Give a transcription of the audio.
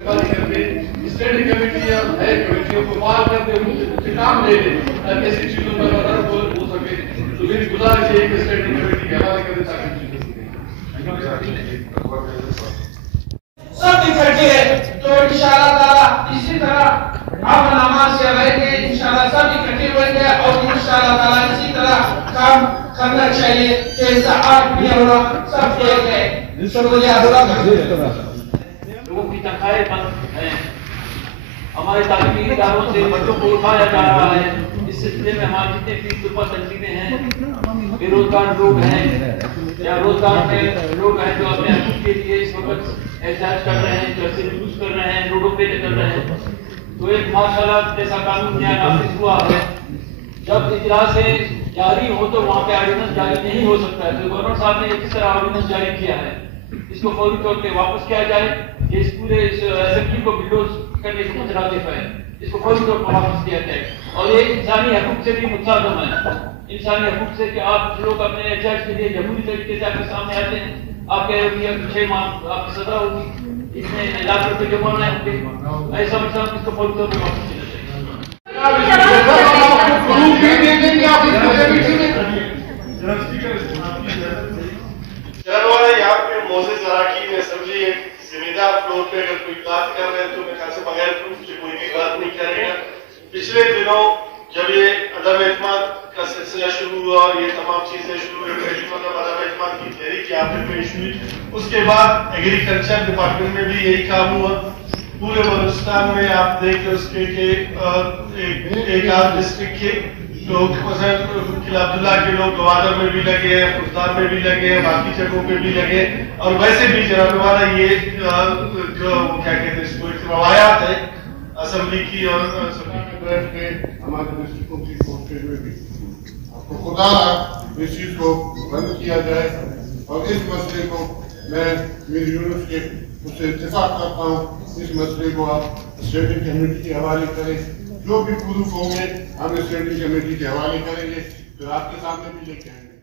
Standing committee یا نئے کمیٹیوں کو فعال کرتے ہوئے کام لے لیں تاکہ ایسی چیزوں پر غور ہو سکے. تو میری گزارش ہے کہ اسٹینڈنگ کمیٹی کے حوالے کریں تاکہ سب اکٹھے ہیں. تو انشاءاللہ تعالی اسی طرح آپ نماز سے رہیں گے, انشاءاللہ سب اکٹھے ہوئیں گے اور انشاءاللہ تعالی اسی طرح کام کرنا چاہیے کہ اتحاد بھی ہونا سب ایک ہے. شکریہ. لوگوں کی تنخواہیں بند ہیں, ہمارے تعلیمی اداروں سے بچوں کو اٹھایا جا رہا ہے. اس سلسلے میں ہمارے جتنے فیس طلباء تنظیمیں ہیں, بے روزگار لوگ ہیں یا روزگار میں لوگ ہیں جو اپنے حقوق کے لیے اس وقت احتجاج کر رہے ہیں, جو ایسے جلوس کر رہے ہیں, روڈوں پہ نکل رہے ہیں. تو ایک ماشاءاللہ جیسا قانون نیا نافذ ہوا ہے, جب اجلاسیں جاری ہو تو وہاں پہ آرڈیننس جاری نہیں ہو سکتا ہے. تو گورنر صاحب نے کس طرح آرڈیننس جاری کیا ہے, اس کو فوری طور پہ واپس کیا جائے کہ اس پورے اسمبلی کو بلڈوز کرنے سے مترادف ہے. اس کو فوری طور پر واپس کیا جائے. اور یہ انسانی حقوق سے بھی متصادم ہے, انسانی حقوق سے کہ آپ لوگ اپنے احتجاج کے لیے جمہوری طریقے سے آپ کے سامنے آتے ہیں, آپ کہہ رہے ہیں 6 ماہ آپ کی سزا ہوگی, اس میں لاکھ روپے جرمانہ ہوگے. ایسا مطلب اس کو فوری طور پر واپس کیا یہاں پہ موزز اراکین اسمبلی زمیندار فلور پہ اگر کوئی بات کر رہے ہیں تو میں خیال سے بغیر پروف سے کوئی بھی بات نہیں کرے گا. پچھلے دنوں جب یہ عدم اعتماد کا سلسلہ شروع ہوا اور یہ تمام چیزیں شروع ہوئی, پہلی مطلب عدم اعتماد کی تحریک یہاں پہ پیش ہوئی, اس کے بعد ایگریکلچر ڈپارٹمنٹ میں بھی یہی کام ہوا. پورے بلوچستان میں آپ دیکھ اس کے کہ ایک آدھ ڈسٹرکٹ کے لوگ قلعہ عبداللہ کے لوگ گوادر میں بھی لگے ہیں, خردار میں بھی لگے ہیں, باقی جگہوں پہ بھی لگے, اور ویسے بھی جناب ہمارا یہ جو کیا کہتے ہیں اس کو ایک روایات ہے اسمبلی کی اور ہمارے ڈسٹرکٹوں کی پہنچے ہوئے بھی آپ کو خدا اس چیز کو بند کیا جائے. اور اس مسئلے کو میں میری یونٹ کے اس سے اتفاق کرتا ہوں, اس مسئلے کو آپ اسٹینڈنگ کمیٹی کے حوالے کریں. جو بھی پروف ہوں گے ہم اسٹینڈنگ کمیٹی کے حوالے کریں گے, پھر آپ کے سامنے بھی لے کے آئیں گے.